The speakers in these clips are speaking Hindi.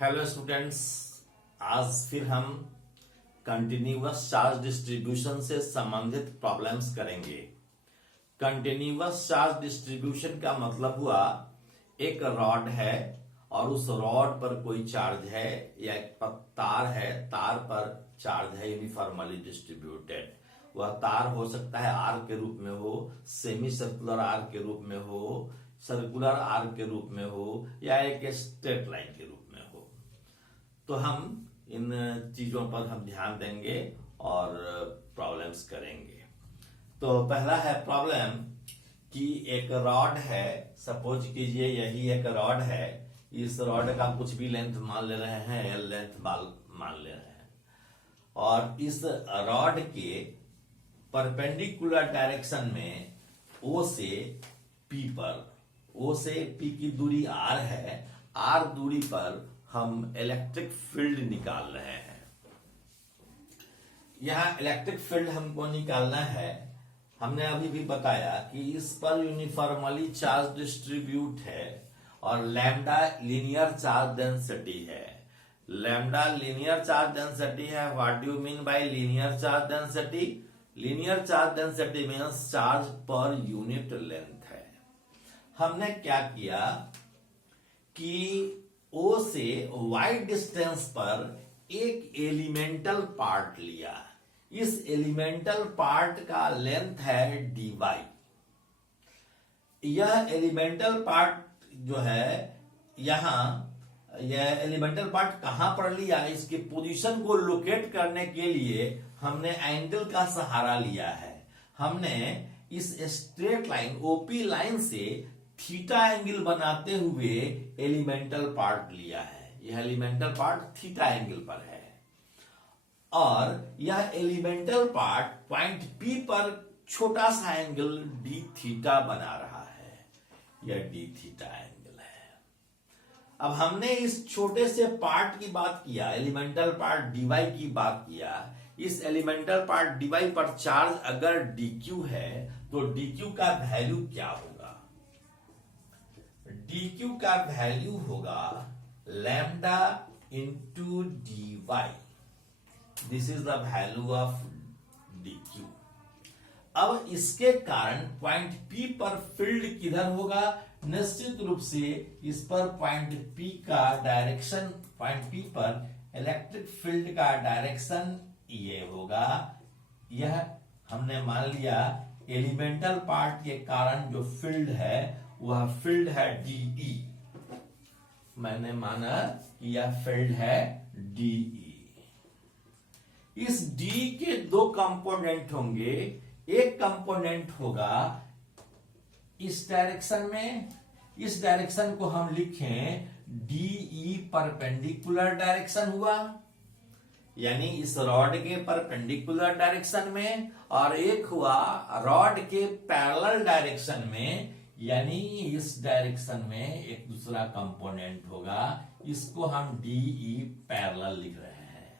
हेलो स्टूडेंट्स, आज फिर हम कंटिन्यूअस चार्ज डिस्ट्रीब्यूशन से संबंधित प्रॉब्लम्स करेंगे। कंटिन्यूअस चार्ज डिस्ट्रीब्यूशन का मतलब हुआ एक रॉड है और उस रॉड पर कोई चार्ज है या एक तार है, तार पर चार्ज है यूनिफॉर्मली डिस्ट्रीब्यूटेड। वह तार हो सकता है आर्क के रूप में हो, सेमी सर्कुलर आर्क के रूप में हो, सर्कुलर आर्क के रूप में हो या एक स्ट्रेट लाइन के रूप में हो। तो हम इन चीजों पर हम ध्यान देंगे और प्रॉब्लम्स करेंगे। तो पहला है प्रॉब्लम कि एक रॉड है, सपोज कीजिए यही एक रॉड है। इस रॉड का कुछ भी लेंथ मान ले रहे हैं, एल लेंथ मान ले रहे हैं, और इस रॉड के परपेंडिकुलर डायरेक्शन में ओ से पी पर, ओ से पी की दूरी आर है, आर दूरी पर हम इलेक्ट्रिक फील्ड निकाल रहे हैं। यहां इलेक्ट्रिक फील्ड हमको निकालना है। हमने अभी भी बताया कि इस पर यूनिफॉर्मली चार्ज डिस्ट्रीब्यूट है और लैम्डा लीनियर चार्ज डेंसिटी है। लैम्डा लीनियर चार्ज डेंसिटी है। What do you mean by linear charge density? Linear charge density means charge पर यूनिट लेंथ है। हमने क्या किया कि O से y डिस्टेंस पर एक एलिमेंटल पार्ट लिया। इस एलिमेंटल पार्ट का लेंथ है dy। यह एलिमेंटल पार्ट जो है, यह एलिमेंटल पार्ट कहां पर लिया, इसकी पोजीशन को लोकेट करने के लिए हमने एंगल का सहारा लिया है। हमने इस स्ट्रेट लाइन ओपी लाइन से थीटा एंगल बनाते हुए एलिमेंटल पार्ट लिया है। यह एलिमेंटल पार्ट थीटा एंगल पर है और यह एलिमेंटल पार्ट पॉइंट P पर छोटा सा एंगल डी थीटा बना रहा है। यह डी थीटा एंगल है। अब हमने इस छोटे से पार्ट की बात किया, एलिमेंटल पार्ट dy की बात किया। इस एलिमेंटल पार्ट dy पर चार्ज अगर dq है तो dq का वैल्यू क्या होगा? dq का वैल्यू होगा lambda into dy। This is the value of dq। अब इसके कारण पॉइंट P पर फील्ड किधर होगा? निश्चित रूप से इस पर पॉइंट P का डायरेक्शन, पॉइंट P पर इलेक्ट्रिक फील्ड का डायरेक्शन ये होगा। यह हमने मान लिया एलिमेंटल पार्ट के कारण जो फील्ड है वह फील्ड है DE। मैंने माना कि यह फील्ड है DE। इस D के दो कंपोनेंट होंगे। एक कंपोनेंट होगा इस डायरेक्शन में, इस डायरेक्शन को हम लिखें DE परपेंडिकुलर डायरेक्शन हुआ, यानी इस रॉड के परपेंडिकुलर डायरेक्शन में, और एक हुआ रॉड के पैरेलल डायरेक्शन में, यानी इस डायरेक्शन में एक दूसरा कंपोनेंट होगा। इसको हम DE पैरेलल लिख रहे हैं।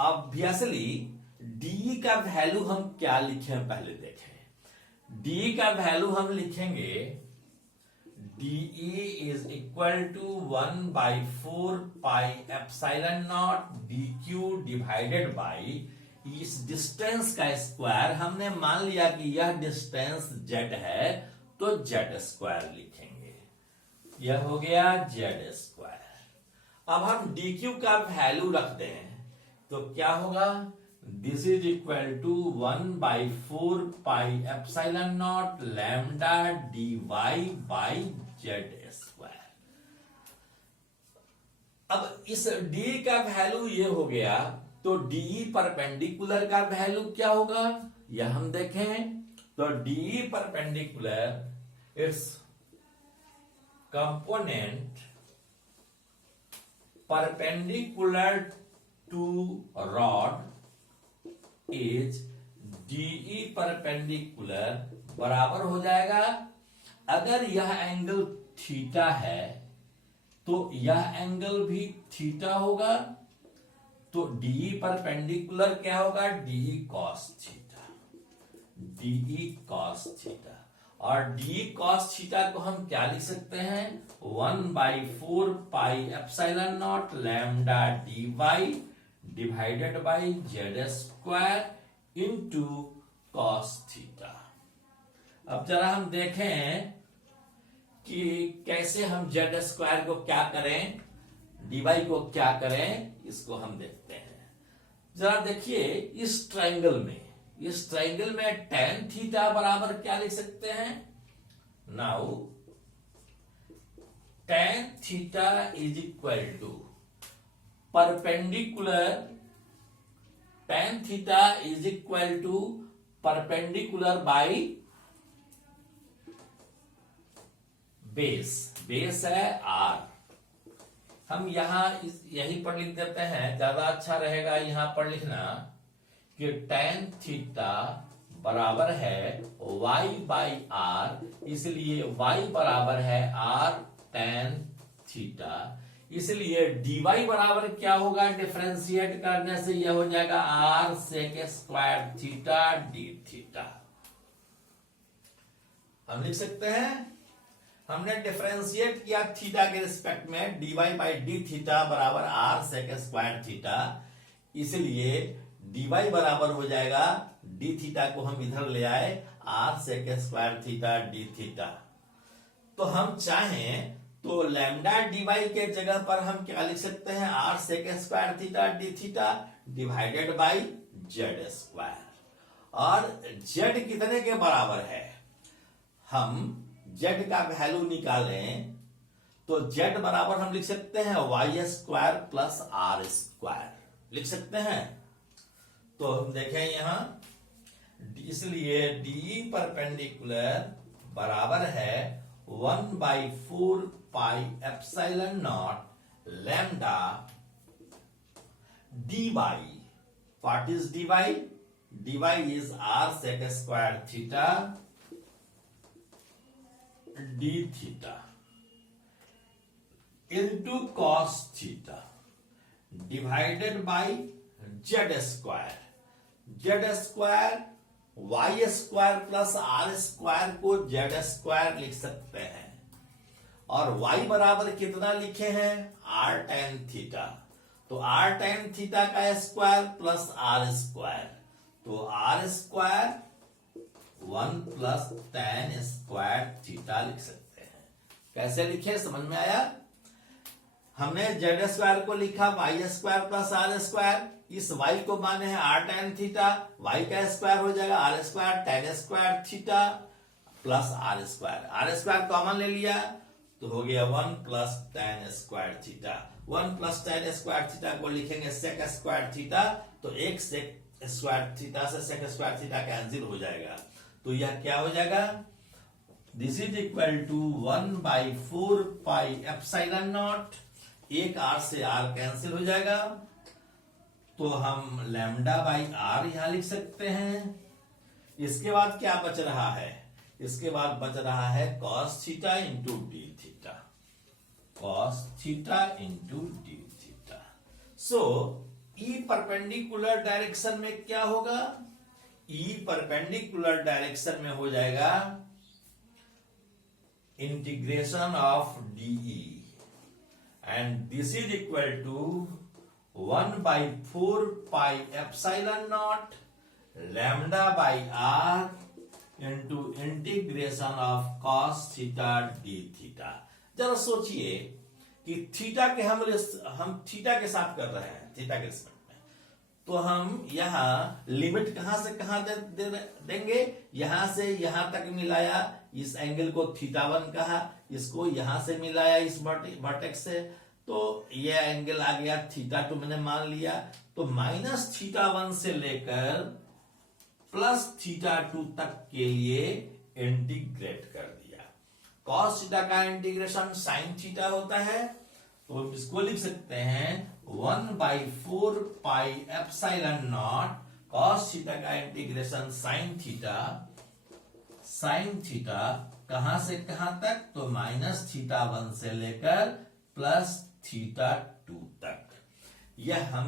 ऑब्वियसली DE का वैल्यू हम क्या लिखें पहले देखें। DE का वैल्यू हम लिखेंगे DE is equal to 1/4 pi epsilon naught dq divided by इस डिस्टेंस का स्क्वायर। हमने मान लिया कि यह डिस्टेंस z है तो z स्क्वायर लिखेंगे। यह हो गया z स्क्वायर। अब हम dq का वैल्यू रखते हैं तो क्या होगा? This is equal to 1/4 pi epsilon naught lambda dy by z square. अब इस d का वैल्यू ये हो गया तो DE परपेंडिकुलर का वैल्यू क्या होगा? यह हम देखें तो DE perpendicular its component perpendicular to rod is DE perpendicular बराबर हो जाएगा, अगर यह एंगल थीटा है तो यह एंगल भी थीटा होगा, तो DE परपेंडिकुलर क्या होगा? DE cos theta, DE cos theta. और डी कॉस थीटा को हम क्या लिख सकते हैं 1/4 pi epsilon naught lambda d y divided by z square into cos theta. अब जरा हम देखें कि कैसे हम जेड स्क्वायर को क्या करें, डी वाई को क्या करें, इसको हम देखते हैं। जरा देखिए इस ट्राइंगल में tan थीटा बराबर क्या लिख सकते हैं, now tan theta is equal to perpendicular, tan theta is equal to perpendicular by base है r। हम यहां यहीं पर लिख देते हैं, ज्यादा अच्छा रहेगा यहां पर लिखना कि tan थीटा बराबर है y बाई r, इसलिए y बराबर है r tan थीटा। इसलिए dy बराबर क्या होगा, डिफरेंशिएट करने से यह हो जाएगा r sec square theta d theta. हम लिख सकते हैं, हमने डिफरेंशिएट किया थीटा के रिस्पेक्ट में, dy बाई डी थीटा बराबर r sec स्क्वायर थीटा, इसलिए dy बराबर हो जाएगा, डी थीटा को हम इधर ले आए r sec square theta d theta. तो हम चाहें तो लैम्डा डी वाई के जगह पर हम क्या लिख सकते हैं, r sec square theta d theta divided by z square. और z कितने के बराबर है, हम z का वैल्यू निकालें तो z बराबर हम लिख सकते हैं y square plus r square लिख सकते हैं। तो हम देखें यहां, इसलिए d परपेंडिकुलर बराबर है 1/4 pi epsilon naught lambda dy। What is dy? dy is r sec square theta d theta into cos theta divided by z square. Z square y square plus r square को जेड स्क्वायर लिख सकते हैं, और y बराबर कितना लिखे हैं, r tan थीटा। तो r tan थीटा का स्क्वायर प्लस r स्क्वायर, तो r square 1 plus tan square theta लिख सकते हैं। कैसे लिखे, समझ में आया? हमने जेड स्क्वायर को लिखा y square plus r square, इस y को माने हैं r tan थीटा, y का स्क्वायर हो जाएगा r square tan square theta plus r square common ले लिया तो हो गया 1 plus tan square theta. 1 plus tan square theta को लिखेंगे सेक स्क्वायर थीटा, तो एक सेक स्क्वायर थीटा से सेक स्क्वायर थीटा कैंसिल हो जाएगा, तो यह क्या हो जाएगा, this is equal to 1/4 pi epsilon naught, एक r से r कैंसिल हो जाएगा, तो हम लैम्डा बाई r यहां लिख सकते हैं। इसके बाद क्या बच रहा है, इसके बाद बच रहा है cos theta into d theta, cos theta into d theta. So E perpendicular direction में क्या होगा, ई परपेंडिकुलर डायरेक्शन में हो जाएगा integration of dE, and this is equal to 1/4 pi epsilon naught lambda by r into integration of cos theta d theta. जरा सोचिए कि थीटा के हम थीटा के साथ कर रहे हैं, थीटा के रिस्पेक्ट में, तो हम यहां लिमिट कहां से कहां देंगे, यहां से यहां तक मिलाया, इस एंगल को θ1 कहा, इसको यहां से मिलाया इस वर्टेक्स से, तो ये एंगल आ गया θ2 मैंने मान लिया, तो माइनस θ1 से लेकर प्लस θ2 तक के लिए इंटीग्रेट कर दिया। cos थीटा का इंटीग्रेशन sin थीटा होता है, तो इसको लिख सकते हैं 1/4 pi epsilon not cos theta का इंटीग्रेशन sin थीटा कहां से कहां तक, तो माइनस θ1 से लेकर प्लस θ2 तक। यह हम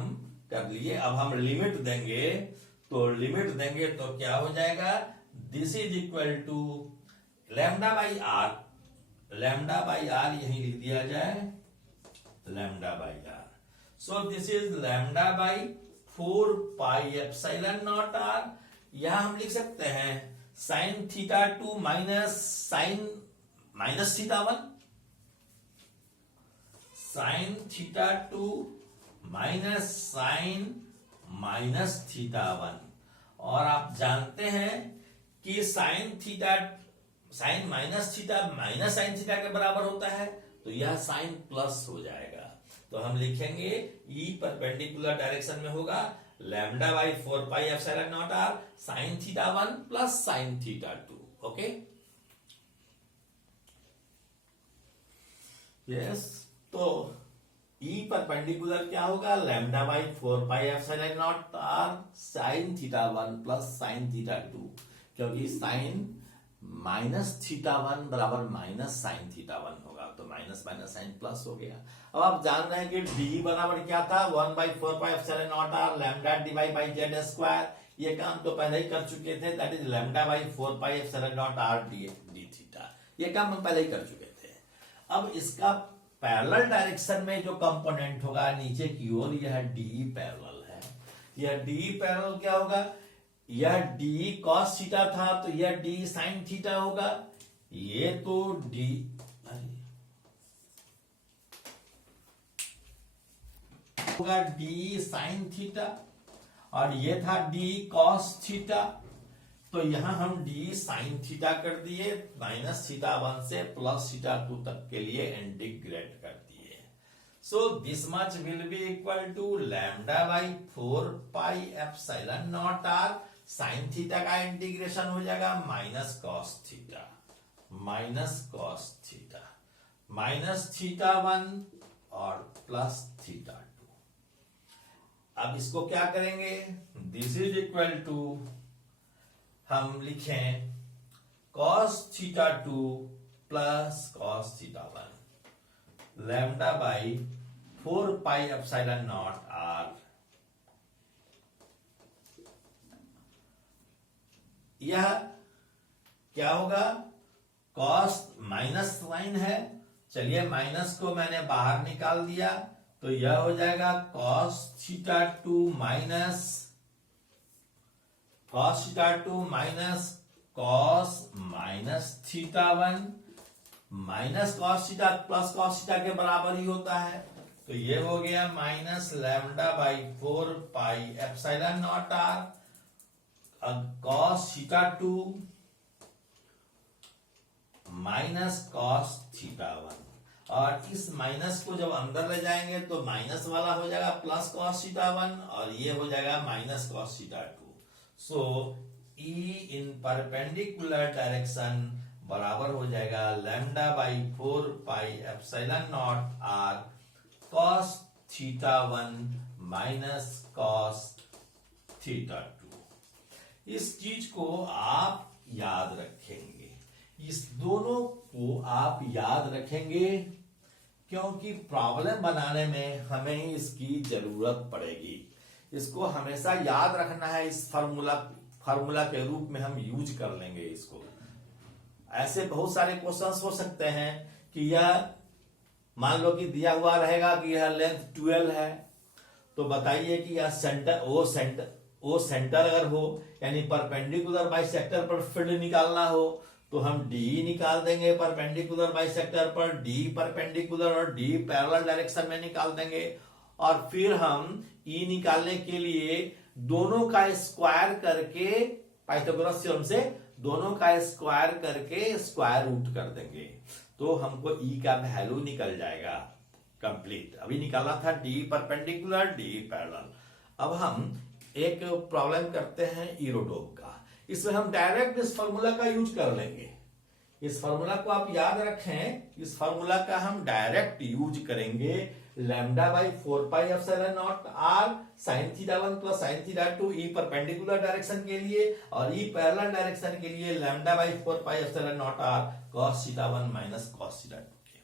कर लिए। अब हम लिमिट देंगे तो क्या हो जाएगा, this is equal to lambda by r यही लिख दिया जाए, lambda by r. So this is lambda by 4 pi epsilon naught r. यहां हम लिख सकते हैं sine theta 2 minus theta 1, sine theta 2 minus sine minus theta 1। और आप जानते हैं कि sine minus theta minus sine theta के बराबर होता है, तो यह साइन प्लस हो जाएगा। तो हम लिखेंगे ई परपेंडिकुलर डायरेक्शन में होगा lambda by 4 pi epsilon naught r sine theta 1 plus sine theta 2। Okay, yes. तो ई परपेंडिकुलर क्या होगा, lambda by 4 pi epsilon naught r sine theta 1 plus sine theta 2, क्योंकि साइन माइनस थीटा 1 बराबर माइनस साइन थीटा 1 होगा, तो माइनस माइनस साइन प्लस हो गया। अब आप जान रहे हैं कि डी बराबर क्या था, 1/4 pi epsilon naught r lambda divide by z square. ये काम तो पहले ही कर चुके थे, that is lambda by 4 pi epsilon naught r d theta. ये काम हम पहले ही कर चुके थे। अब इसका पैरेलल डायरेक्शन में जो कंपोनेंट होगा नीचे की ओर, यह डी पैरेलल है। यह डी पैरेलल क्या होगा, यह डी कॉस थीटा था तो यह डी साइन थीटा होगा। ये तो डी होगा डी साइन थीटा, और ये था डी कॉस थीटा। तो यहां हम डी साइन थीटा कर दिए, माइनस थीटा 1 से प्लस थीटा 2 तक के लिए इंटीग्रेट कर दिए। So this much will be equal to lambda by 4 pi epsilon naught r sine theta का इंटीग्रेशन हो जाएगा minus cos theta, minus cos theta, minus theta 1 और प्लस थीटा 2। अब इसको क्या करेंगे, दिस इज इक्वल टू हम लिखें cos theta 2 plus cos theta 1 lambda by 4 pi epsilon naught r. यह क्या होगा, कॉस माइनस साइन है, चलिए माइनस को मैंने बाहर निकाल दिया, तो यह हो जाएगा cos theta 2 minus cos theta 2 minus cos minus theta 1 minus cos theta plus cos theta के बराबर ही होता है। तो ये हो गया minus lambda by 4 pi epsilon naught r cos theta 2 minus cos theta 1, और इस माइनस को जब अंदर ले जाएंगे तो माइनस वाला हो जाएगा प्लस कॉस थीटा 1, और ये हो जाएगा minus cos theta 2। So E in perpendicular direction बराबर हो जाएगा lambda by 4 pi epsilon naught r cos theta 1 minus cos theta 2। इस चीज को आप याद रखेंगे, इस दोनों को आप याद रखेंगे, क्योंकि प्रॉब्लम बनाने में हमें इसकी जरूरत पड़ेगी। इसको हमेशा याद रखना है, इस फार्मूला के रूप में हम यूज कर लेंगे इसको। ऐसे बहुत सारे क्वेश्चंस हो सकते हैं कि यह मान लो कि दिया हुआ रहेगा कि यह लेंथ 12 है, तो बताइए कि यह ओ सेंटर अगर हो, यानी परपेंडिकुलर बाइसेक्टर पर फील्ड निकालना हो, तो हम डी निकाल देंगे परपेंडिकुलर बाइसेक्टर पर, डी परपेंडिकुलर और डी पैरेलल डायरेक्शन में निकाल देंगे। और फिर हम ई निकालने के लिए दोनों का स्क्वायर करके, पाइथागोरस थ्योरम से दोनों का स्क्वायर करके स्क्वायर रूट कर देंगे, तो हमको ई का वैल्यू निकल जाएगा कंप्लीट। अभी निकाला था डी परपेंडिकुलर डी पैरेलल। अब हम एक प्रॉब्लम करते हैं ईरोडोप का, इसमें हम डायरेक्ट इस फार्मूला का यूज कर लेंगे। इस फार्मूला को आप याद रखें, इस फार्मूला का हम डायरेक्ट यूज करेंगे lambda by 4 pi epsilon naught r sine theta 1 plus sine theta 2 E perpendicular direction के लिए, और ई पैरेलल डायरेक्शन के लिए lambda by 4 pi epsilon naught r cos theta 1 minus cos theta 2 के।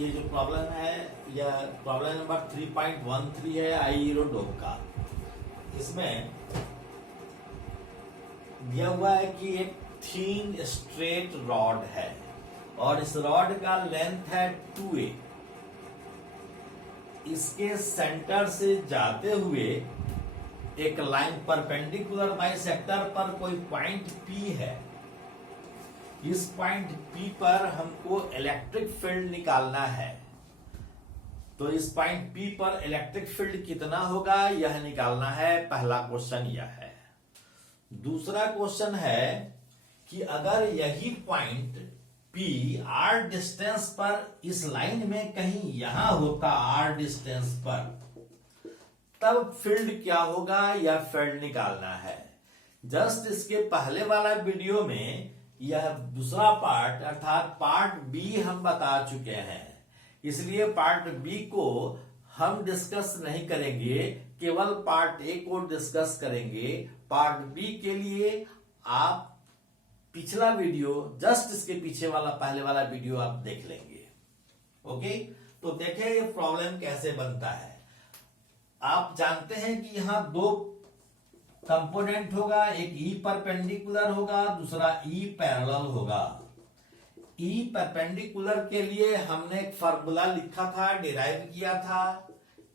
ये जो प्रॉब्लम है, यह प्रॉब्लम नंबर 3.13 है आईरोडोप का। इसमें दिया हुआ है कि एक थीन स्ट्रेट रॉड है और इस रॉड का लेंथ है 2a। इसके सेंटर से जाते हुए एक लाइन परपेंडिकुलर बाइसेक्टर पर कोई पॉइंट P है। इस पॉइंट P पर हमको इलेक्ट्रिक फील्ड निकालना है। तो इस पॉइंट P पर इलेक्ट्रिक फील्ड कितना होगा यह निकालना है। पहला क्वेश्चन यह है। दूसरा क्वेश्चन है कि अगर यही पॉइंट P r डिस्टेंस पर इस लाइन में कहीं यहां होता r डिस्टेंस पर, तब फील्ड क्या होगा यह फील्ड निकालना है। जस्ट इसके पहले वाला वीडियो में यह दूसरा पार्ट अर्थात पार्ट बी हम बता चुके हैं, इसलिए पार्ट बी को हम डिस्कस नहीं करेंगे, केवल पार्ट ए को डिस्कस करेंगे। पार्ट बी के लिए आप पिछला वीडियो, जस्ट इसके पीछे वाला पहले वाला वीडियो आप देख लेंगे। ओके, तो देखें ये प्रॉब्लम कैसे बनता है। आप जानते हैं कि यहां दो कंपोनेंट होगा, एक ई परपेंडिकुलर होगा, दूसरा ई पैरेलल होगा। ई परपेंडिकुलर के लिए हमने एक फॉर्मूला लिखा था, डिराइव किया था।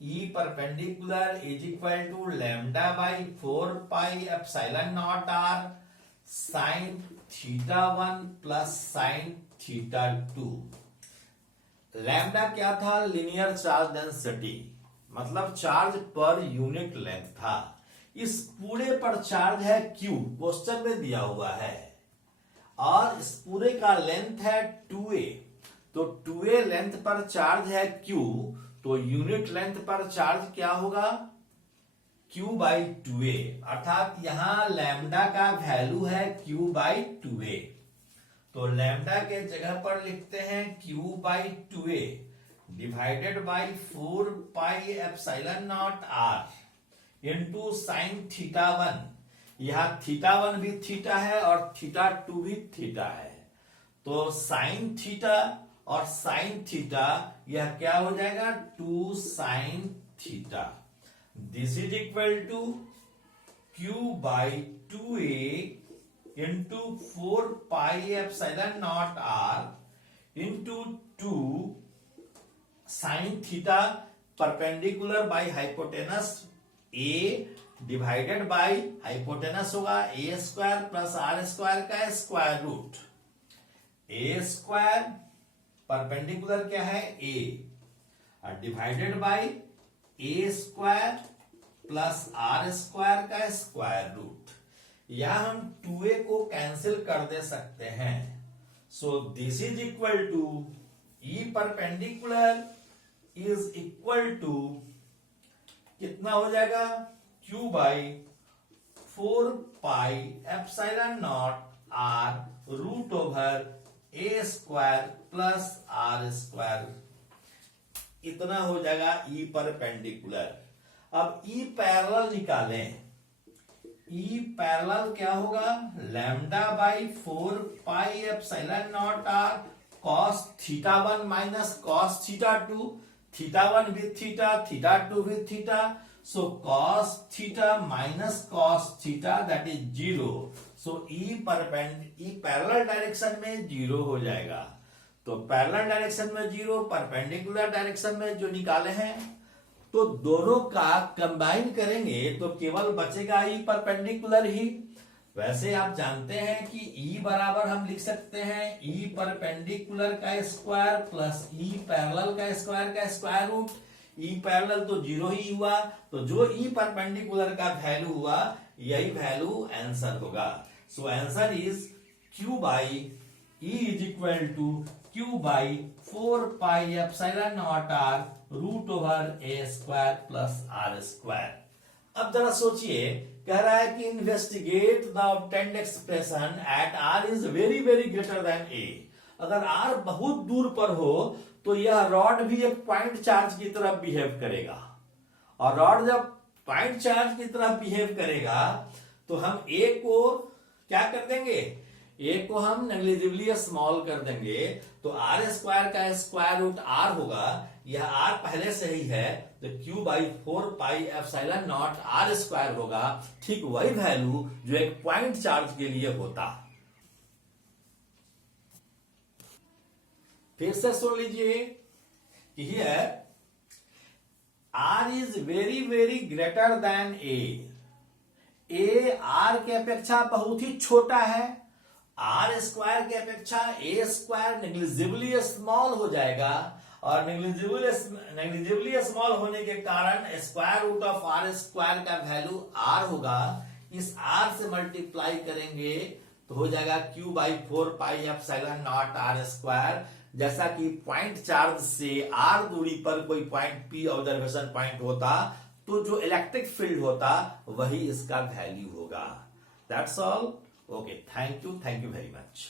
E perpendicular is equal to lambda by 4 pi epsilon naught r sine theta 1 plus sine theta 2। Lambda क्या था? लिनियर चार्ज डेंसिटी, मतलब चार्ज पर यूनिट लेंथ था। इस पूरे पर चार्ज है Q, क्वेश्चन में दिया हुआ है, और इस पूरे का लेंथ है 2a। तो 2a लेंथ पर चार्ज है Q, तो यूनिट लेंथ पर चार्ज क्या होगा? Q बाई 2a, अर्थात यहां लैम्डा का वैल्यू है Q बाई 2a। तो लैम्डा के जगह पर लिखते हैं Q by 2a divided by 4 pi epsilon naught r into sine theta 1। यहां थीटा 1 भी थीटा है और थीटा 2 भी थीटा है। तो साइन थीटा और साइन थीटा यह क्या हो जाएगा? 2 sine theta. This is equal to Q by 2a into 4 pi epsilon naught r into 2 sine theta perpendicular by hypotenuse a divided by hypotenuse होगा a square plus r square का square root. a square perpendicular क्या है? a, और divided by a square plus r square का स्क्वायर रूट। या हम 2a को कैंसिल कर दे सकते हैं। So this is equal to e perpendicular is equal to कितना हो जाएगा? Q by 4 pi epsilon naught r root over a square plus r square, इतना हो जाएगा E परपेंडिकुलर। अब E पैरेलल निकालें। E पैरेलल क्या होगा? Lambda by 4 pi epsilon naught r cos theta 1 minus cos theta 2। Theta 1 भी थीटा, थीटा 2 भी theta, so cos theta minus cos theta that is 0। So E parallel direction में 0 हो जाएगा। तो पैरेलल डायरेक्शन में 0, परपेंडिकुलर डायरेक्शन में जो निकाले हैं, तो दोनों का कंबाइन करेंगे तो केवल बचेगा E परपेंडिकुलर ही। वैसे आप जानते हैं कि E बराबर हम लिख सकते हैं E परपेंडिकुलर का स्क्वायर प्लस E पैरेलल का स्क्वायर रूट। E पैरेलल तो 0 ही हुआ, तो जो E परपेंडिकुलर का वैल्यू हुआ यही वैल्यू आंसर होगा। So answer is Q by E is equal to Q by 4 pi epsilon naught r root over a square plus r square. अब जरा सोचिए, कह रहा है कि investigate the obtained expression at r is very very greater than a। अगर r बहुत दूर पर हो तो यह रॉड भी एक पॉइंट चार्ज की तरह बिहेव करेगा, और रॉड जब पॉइंट चार्ज की तरह बिहेव करेगा तो हम a को क्या कर देंगे? ए को हम नेग्लिजिबली स्मॉल कर देंगे तो आर स्क्वायर का स्क्वायर रूट आर होगा, यह आर पहले से ही है तो Q by 4 epsilon naught r square होगा। ठीक वही वैल्यू जो एक पॉइंट चार्ज के लिए होता। फिर से सुन लीजिए कि here r is very very greater than a r के अपेक्षा बहुत ही छोटा है, आर स्क्वायर के अपेक्षा ए स्क्वायर नेग्लिजिबली स्मॉल हो जाएगा और नेग्लिजिबली स्मॉल होने के कारण square root of r square का वैल्यू आर होगा। इस आर से मल्टीप्लाई करेंगे तो हो जाएगा Q by 4 epsilon naught r square. जैसा कि पॉइंट चार्ज से आर दूरी पर कोई पॉइंट पी ऑब्जर्वेशन पॉइंट होता तो जो इलेक्ट्रिक फील्ड होता वही इसका वैल्यू होगा। That's all. Okay, thank you very much.